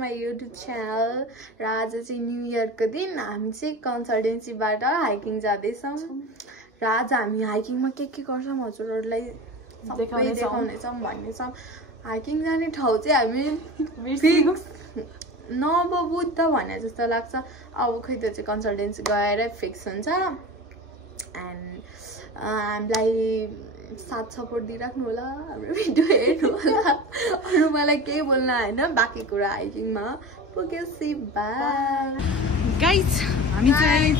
My YouTube channel. र आज चाहिँ न्यू इयरको दिन हामी चाहिँ कन्सल्टेन्सीबाट हाइकिङ जाँदैछौँ र आज हामी हाइकिङमा के गर्छौँ हजुरहरूलाई देखाउनेछौँ भन्नेछौँ। हाइकिङ जाने ठाउँ चाहिँ हामी नवबुद्ध भने जस्तो लाग्छ। अब खै त्यो चाहिँ कन्सल्टेन्सी गएर फिक्स हुन्छ। एन्ड हामीलाई साथ सपोर्ट दिइराख्नु होला, हाम्रो भिडियो हेर्नु होला। अरू मलाई केही बोल्न होइन, बाँकी कुरा हाइकिङमा पुगेपछि बाई। गाइस हामी चाहिँ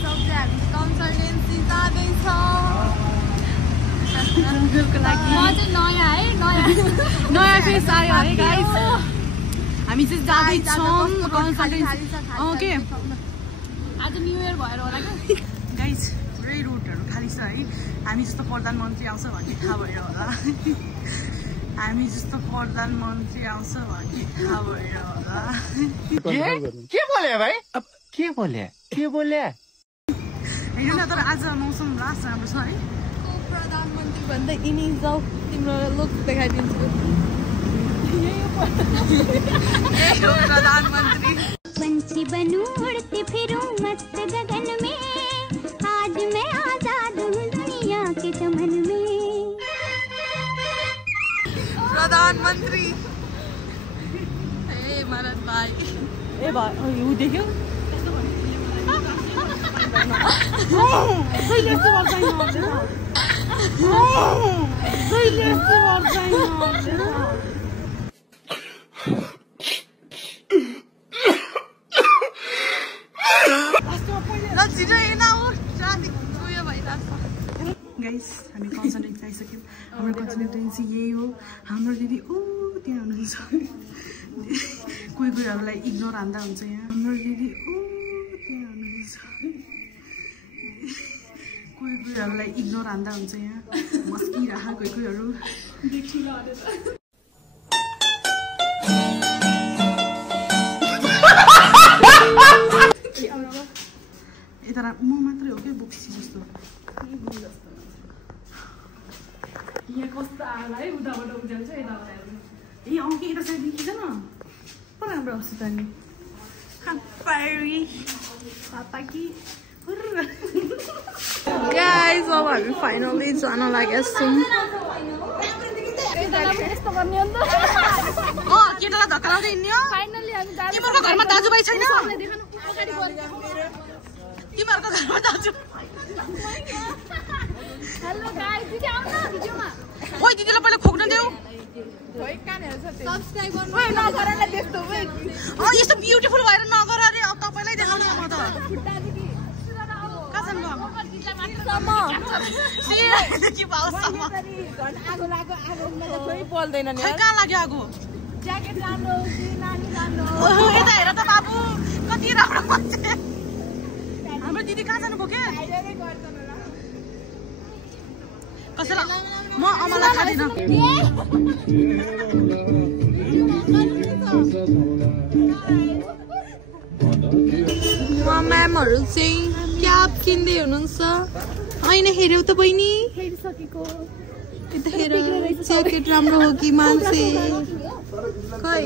कन्सल्टेन्सी जाँदैछौँ। नयाँ फेस आयो है गाइस। हामी चाहिँ जाँदैछौँ कन्सल्टेन्सी। ओके आज न्यू इयर भएर होला क्या गाइस। पुरै रोडहरू खाली छ है। हामी जस्तो प्रधानमन्त्री आउँछ भन्ने थाहा भएर होला। हामी जस्तो प्रधानमन्त्री आउँछ भन्ने थाहा भएर होला। के बोले भाइ? अब के बोले होइन न, तर आज मौसम लास्ट राम्रो छ है। प्रधानमन्त्री भन्दा यिनी जाऊ, तिम्रो लुक देखाइदिन्छु। प्रधानमन्त्री पंछी बनूं उड़ती फिरूं मस्त गगन में, आज मैं आजाद हूँ दुनिया के चमन में। प्रधानमन्त्री ए मानस भाइ, ए भाइ यो देख्यौ गाइस। हामी कन्सल्टेन्सी आइसक्यौँ। हाम्रो कन्सल्टेन्सी यही हो। हाम्रो दिदी त्यहाँ हुनुहुन्छ। कोहीहरूलाई इग्नोर हान्दा हुन्छ यहाँ। हाम्रो दिदी त्यहाँ हुनुहुन्छ। कोहीहरूलाई इग्नोर हान्दा हुन्छ यहाँ। मस्किरह कोहीहरू। यता म मात्रै हो क्या बोक्सी जस्तो। यहाँ कस्तो आला है, उताबाट उज्याउँछ यताबाट। ए कि यता साइड देखिन्छ न, कस्तो राम्रो आउँछ त नि। पापा कि गाइस, अब हामी फाइनली जान लागेका छौँ। केटालाई धक्का लाउँदै हिँड्ने हो। तिमीहरूको घरमा दाजुभाइ छैन? तिमीहरूको घरमा दाजु ओइ दिदीलाई पहिला खोक्न देऊ। यस्तो ब्युटिफुल भएर नगर अरे। अब तपाईँलाई देखाउनु म त कहाँ लाग्यो आगो? यता हेर त बाबु, कति राम्रो मान्छे। हाम्रो दिदी कहाँ जानुभयो क्या? कसैलाई म अमला खाँदिन। म्यामहरू चाहिँ क्याप किन्दै हुनुहुन्छ। होइन हेऱ्यौ त बहिनी? हेरिसकेको। यता हेर, ज्याकेट राम्रो हो कि मान्छे? खै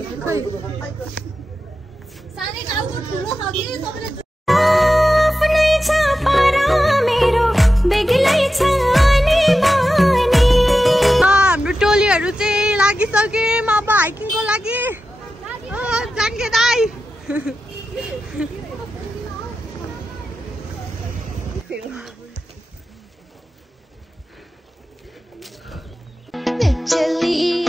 हाम्रो टोलीहरू चाहिँ लागिसक्यौँ अब हाइकिङको लागि। जाङ्गे दाइ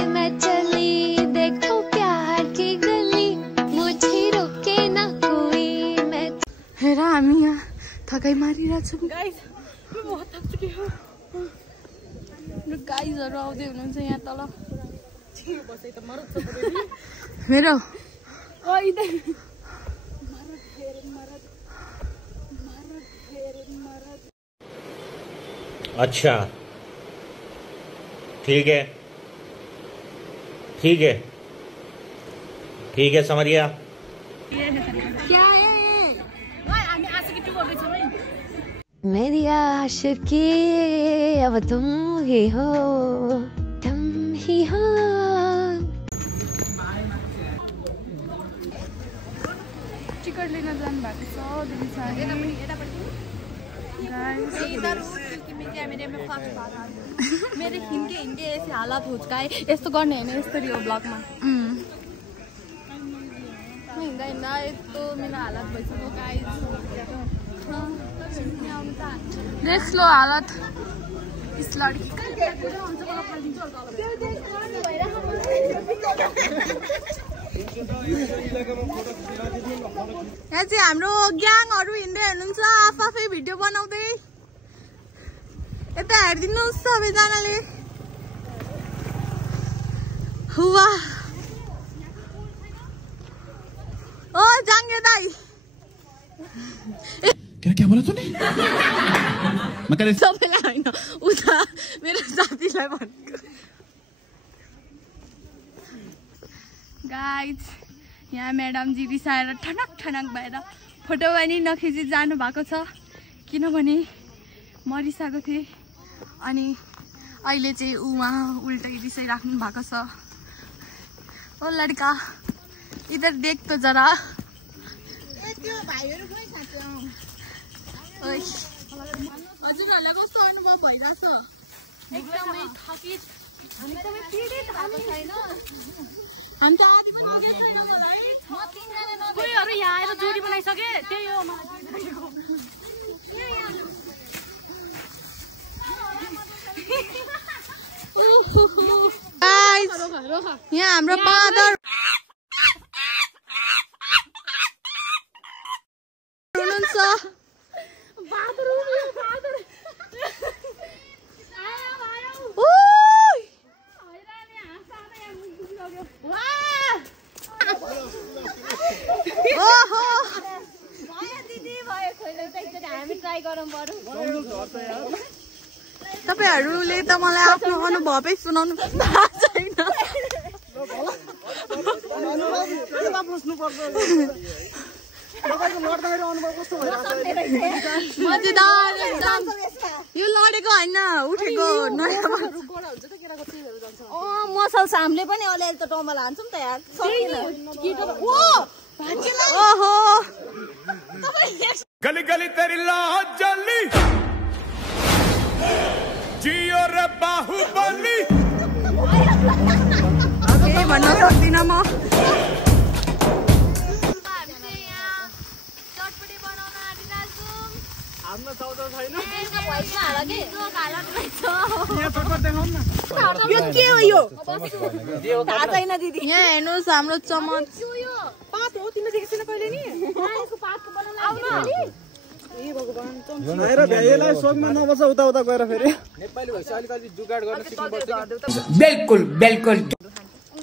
मैं चली देखो प्यार की गली, मुझे रोके ना कोई। मैं हेर, हामी यहाँ थकाइ मारिरहेछौँ। गाइजहरू आउँदै हुनुहुन्छ यहाँ तल। हेर अच्छा ठीक है समझ गया। क्या है? मेरी आशिकी अब तुम ही हो। टिकट लिन जानु भएको छ दिदी सानी गाइस इधर क्योंकि कैमरे में फर्स्ट बात आ गई मेरे हिंगे हिंगे ऐसे हालत हो चुका है यस्तो गर्ने हैन यस्तरी हो ब्लगमा हिँड्दा हिँड्दा यस्तो मेरो हालत भइसक्यो गाइस देख लो हालत इस लड़की का यहाँ चाहिँ हाम्रो ग्याङहरु हिँड्दै हुनुहुन्छ आफै भिडियो बनाउँदै यता हेर्दिनुस् सबैजनाले हुवा ओ जाङ्गे दाइ क्या बोला तूने सबैलाई होइन उता मेरो साथीलाई भनेको गाइज यहाँ म्याडम जी रिसाएर ठनक ठनक भएर फोटो पनि नखिची जानु भएको छ किनभने मरिसकेको थिएँ अनि अहिले चाहिँ उहाँ उल्टै रिसाइराख्नु भएको छ ओ लड्का इधर देख त जरा त्यो भाइहरु खोइ साथी हजुरहरूलाई कस्तो अनुभव भइरहेछ एकदमै थकित एकदमै पीडित हामी छैन अन्त आदि पनि आउँदैन छैन मलाई म तीनजना कोहीहरु यहाँ आएर जोडी बनाइसके त्यही हो मलाई यहाँ हाम्रो पादर हुनुहुन्छ तपाईहरुले त मलाई आफ्नो अनुभवै सुनाउनु भएको छैन यो लडेको होइन उठेको मसल सामले पनि अलिअलि त टमल हान्छौँ त यार गली गली तेरी लाज जली जियो रे बाहुबली केही भन्न सक्दिनँ म यो के हो यो थाहा छैन दिदी यहाँ हेर्नुहोस् हाम्रो चमच पात हो तिमीले देखेको छैन कहिले नि बिल्कुल बिल्कुल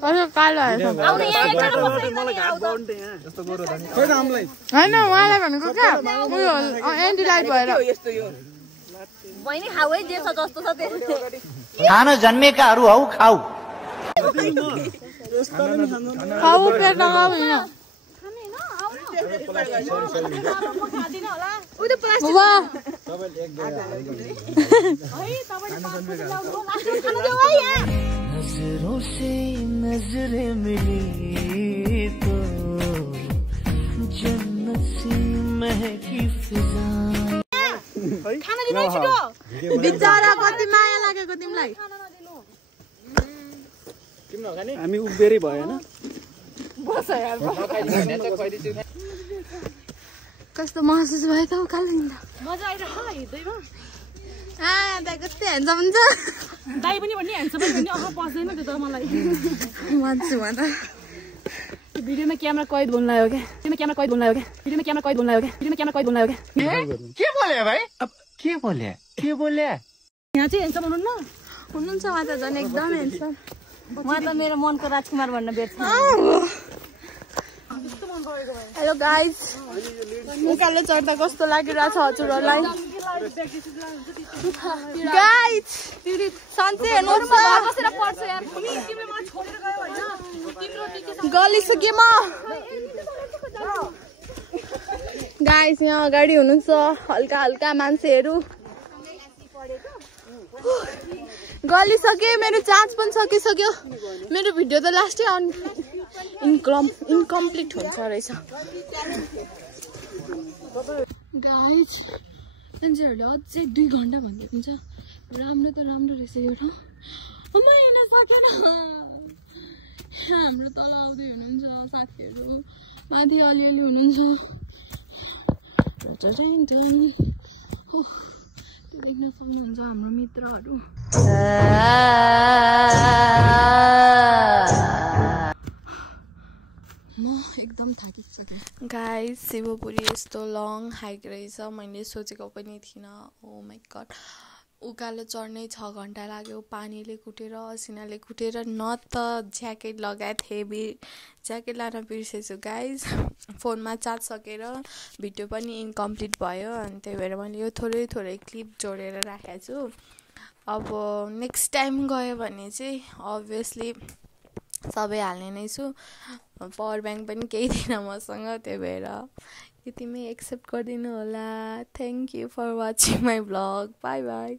कालो होइन उहाँलाई भनेको क्या उयो एन्टी लाइट भएर बहिनी खाऊ है जे छ जस्तो छ त्यस्तै खान जन्मेकाहरू हौ खाऊ खाऊ पेट लगाऊ होइन नजरों से नजरें मिली तो जन्नत से महकी फिजा बिचारा कति माया लागेको तिमीलाई हामी उब्बेरै भयो हैन कस्तो महसुस भयो त उकालो हिँड्दा मजा आइरहेको हिँड्दैमा दाइ कस्तो ह्यान्डसम हुन्छ दाइ पनि भन्ने ह्यान्डसम भन्ने अह पस्दैन त्यो त मलाई मान्छु म त भिडियोमा क्यामेरा कैद हुन लाग्यो क्या भिडियोमा क्यामेरा कैद हुन लाग्यो के बोले भाइ के बोले यहाँ चाहिँ ह्यान्डसम हुनुहुन्न हुनुहुन्छ उहाँ त झन् एकदम ह्यान्डसम उहाँ त मेरो मनको राजकुमार भन्न बेच्छ हेलो गाइज उकालो चढ्दा कस्तो लागिरहेछ हजुरहरूलाई गाइज सन्चै हेर्नुहोस् गलिसकेँ म गाइज यहाँ अगाडि हुनुहुन्छ हल्का हल्का मान्छेहरू गलिसके मेरो चार्ज पनि सकिसक्यो मेरो भिडियो त लास्टै इन्कम्प्लिट हुन्छ रहेछ गाइज मान्छेहरूले अझै 2 घन्टा भन्दै हुन्छ राम्रो त राम्रो रहेछ यो ठाउँ म हिँड्न सकेन हाम्रो तल आउँदै हुनुहुन्छ साथीहरू माथि अलिअलि हुनुहुन्छ देख्न सक्नुहुन्छ हाम्रो मित्रहरू म एकदम थाकिसकेँ गाइस शिवपुरी यस्तो लङ हाइक रहेछ मैले सोचेको पनि थिइनँ ओ माई गॉड उकालो चढ्नै 6 घन्टा लाग्यो पानीले कुटेर असिनाले कुटेर न त ज्याकेट लगाएको थिएँ ज्याकेट लान बिर्सेछु गाइज फोनमा चार्ज सकेर भिडियो पनि इन्कम्प्लिट भयो अनि त्यही भएर मैले यो थोरै थोरै क्लिप जोडेर राखेको छु अब नेक्स्ट टाइम गयो भने चाहिँ अभियसली सबै हाल्ने नै छु पावर ब्याङ्क पनि केही थिएन मसँग त्यही भएर यतिमै एक्सेप्ट गरिदिनु होला thank you for watching my vlog bye by